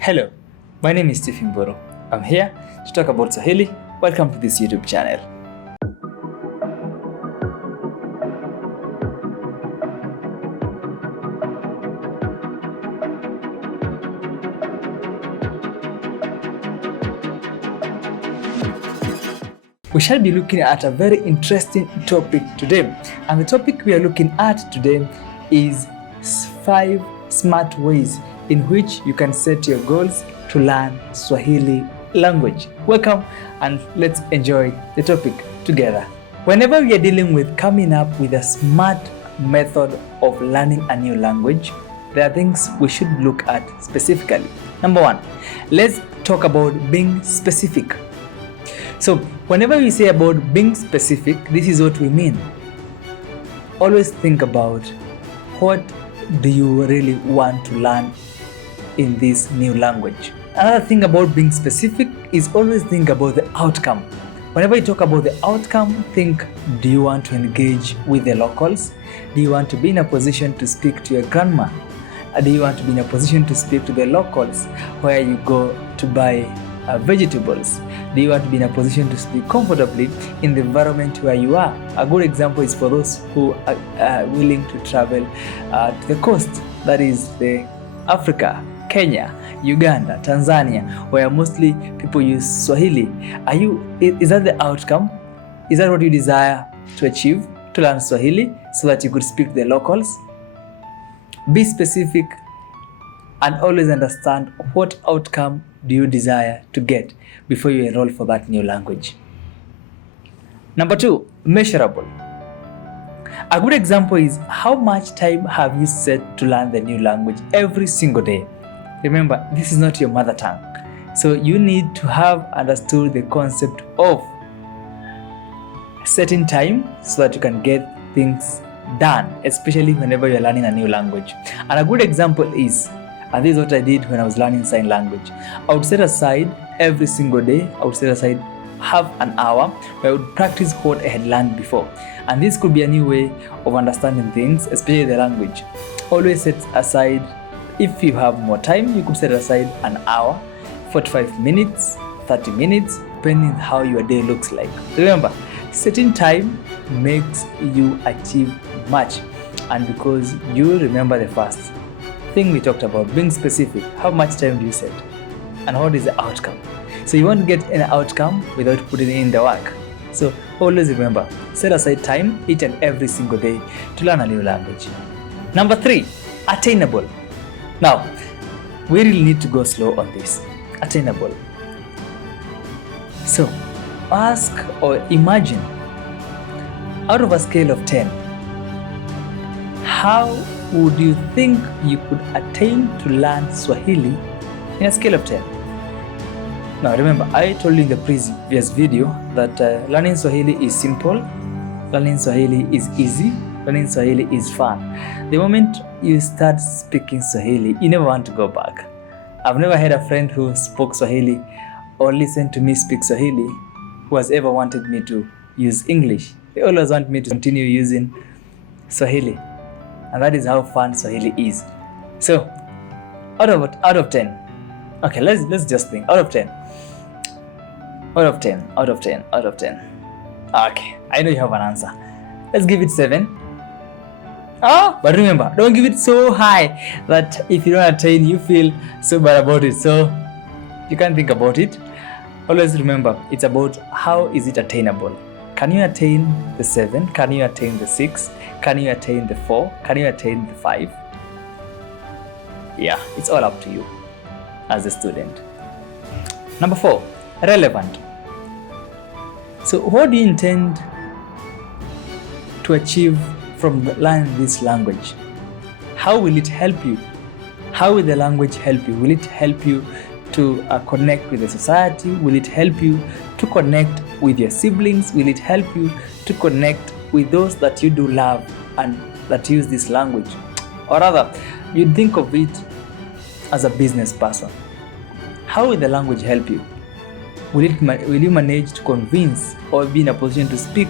Hello, my name is Stephen Mburu. I'm here to talk about Swahili. Welcome to this YouTube channel. We shall be looking at a very interesting topic today. And the topic we are looking at today is 5 smart ways in which you can set your goals to learn Swahili language. Welcome and let's enjoy the topic together. Whenever we are dealing with coming up with a smart method of learning a new language, there are things we should look at specifically. Number 1, let's talk about being specific. So whenever we say about being specific, this is what we mean. Always think about what do you really want to learn in this new language. Another thing about being specific is always think about the outcome. Whenever you talk about the outcome, think, do you want to engage with the locals? Do you want to be in a position to speak to your grandma? Do you want to be in a position to speak to the locals where you go to buy vegetables? Do you want to be in a position to speak comfortably in the environment where you are? A good example is for those who are willing to travel to the coast, that is the Africa, Kenya, Uganda, Tanzania, where mostly people use Swahili. Is that the outcome? Is that what you desire to achieve, to learn Swahili so that you could speak to the locals? Be specific and always understand what outcome do you desire to get before you enroll for that new language. Number 2, measurable. A good example is how much time have you set to learn the new language every single day? Remember, this is not your mother tongue. So you need to have understood the concept of setting time so that you can get things done, especially whenever you're learning a new language. And a good example is, and this is what I did when I was learning sign language. I would set aside every single day, I would set aside half an hour where I would practice what I had learned before. And this could be a new way of understanding things, especially the language. Always set aside, if you have more time, you could set aside an hour, 45 minutes, 30 minutes, depending on how your day looks like. Remember, setting time makes you achieve much. And because you remember the first thing we talked about, being specific, how much time do you set? And what is the outcome? So you want to get an outcome without putting in the work. So always remember, set aside time each and every single day to learn a new language. Number 3, attainable. Now, we really need to go slow on this. Attainable. So ask or imagine, out of a scale of 10, how would you think you could attain to learn Swahili in a scale of 10? Now remember, I told you in the previous video that learning Swahili is simple, learning Swahili is easy, learning Swahili is fun. The moment you start speaking Swahili, you never want to go back. I've never had a friend who spoke Swahili or listened to me speak Swahili who has ever wanted me to use English. They always want me to continue using Swahili. And that is how fun Swahili is. So, out of 10. Okay, let's just think. Out of 10. Okay, I know you have an answer. Let's give it 7. But remember, don't give it so high that if you don't attain, you feel so bad about it. So you can't think about it. Always remember, it's about how is it attainable. Can you attain the 7? Can you attain the 6? Can you attain the 4? Can you attain the 5? Yeah, it's all up to you as a student. Number 4, relevant. So what do you intend to achieve from learning this language? How will it help you? How will the language help you? Will it help you to connect with the society? Will it help you to connect with your siblings? Will it help you to connect with those that you do love and that use this language? Or rather, you think of it as a business person. How will the language help you? Will you manage to convince or be in a position to speak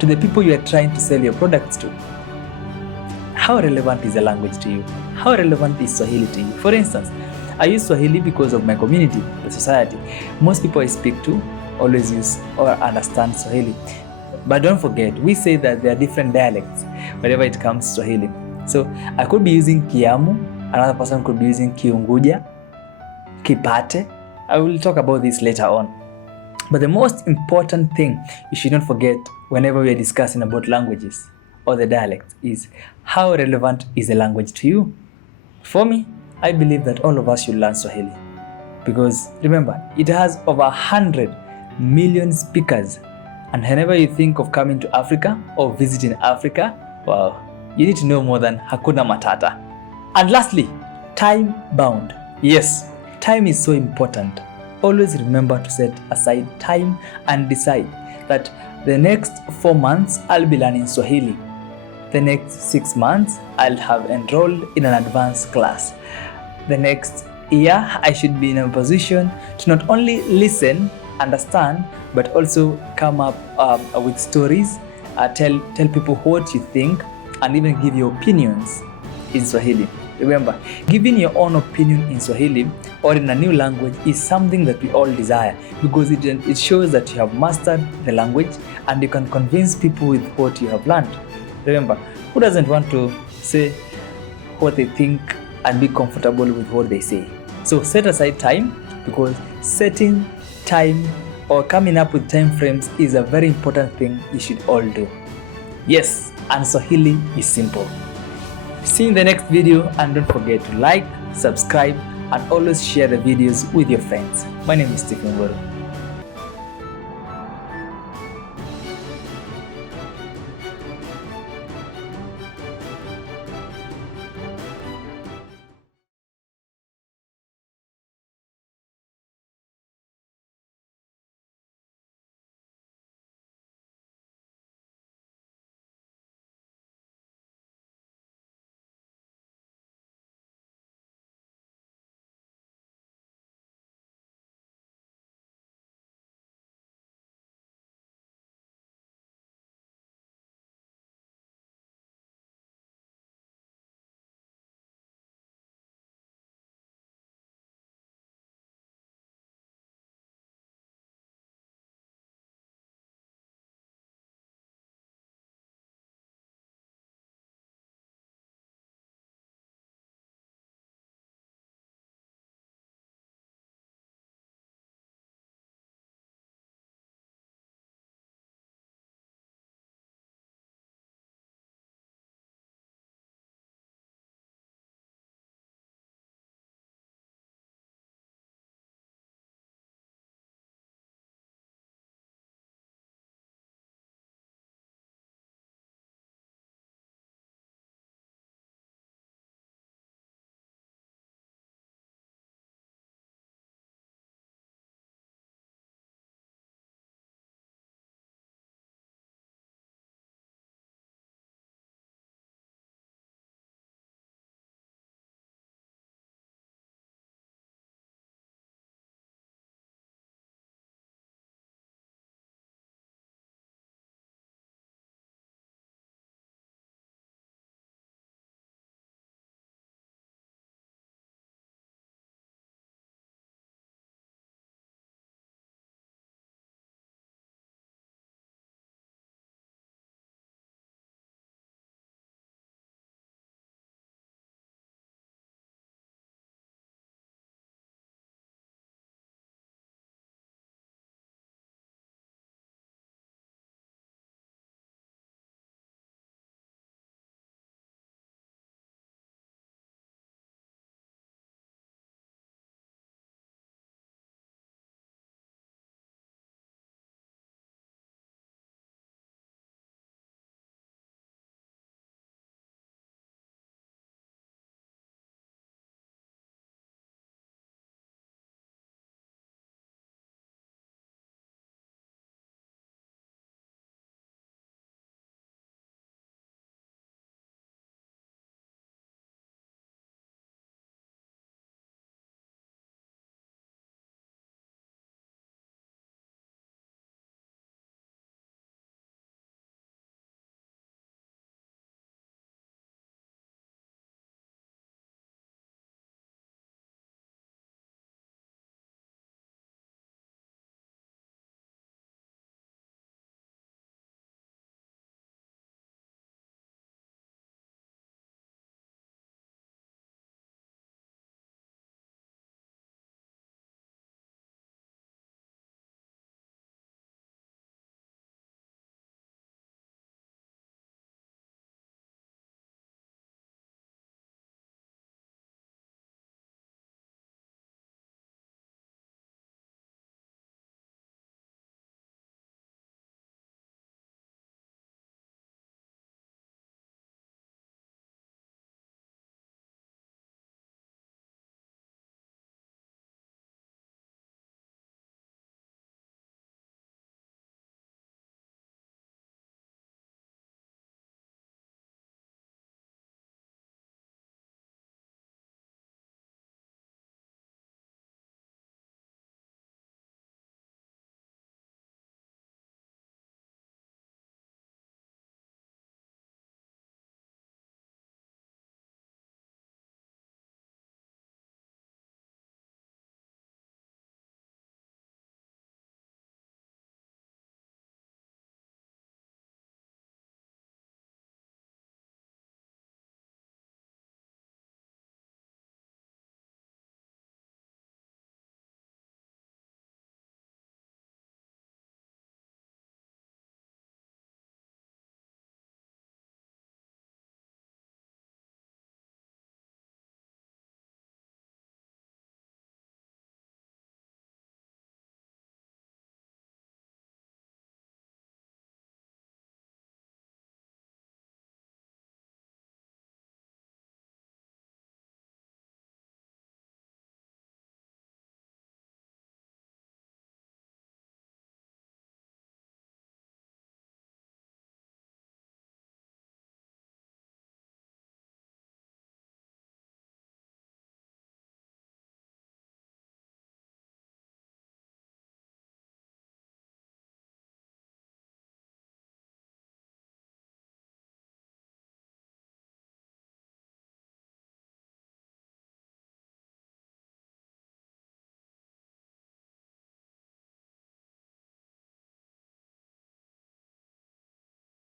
to the people you are trying to sell your products to? How relevant is the language to you? How relevant is Swahili to you? For instance, I use Swahili because of my community, the society. Most people I speak to always use or understand Swahili. But don't forget, we say that there are different dialects whenever it comes to Swahili. So I could be using Kiamu, another person could be using Kiunguja, Kipate. I will talk about this later on. But the most important thing you should not forget whenever we are discussing about languages or the dialects is how relevant is the language to you. For me, I believe that all of us should learn Swahili because remember, it has over 100 million speakers. And whenever you think of coming to Africa or visiting Africa, wow, you need to know more than Hakuna Matata. And lastly, time bound. Yes, time is so important. Always remember to set aside time and decide that the next 4 months I'll be learning Swahili. The next 6 months I'll have enrolled in an advanced class. The next year I should be in a position to not only listen, understand, but also come up with stories, tell people what you think, and even give your opinions in Swahili. Remember, giving your own opinion in Swahili or in a new language is something that we all desire because it shows that you have mastered the language and you can convince people with what you have learned. Remember, who doesn't want to say what they think and be comfortable with what they say? So set aside time because setting time or coming up with time frames is a very important thing you should all do. Yes, and Swahili is simple. See you in the next video and don't forget to like, subscribe and always share the videos with your friends. My name is Stephen Mburu.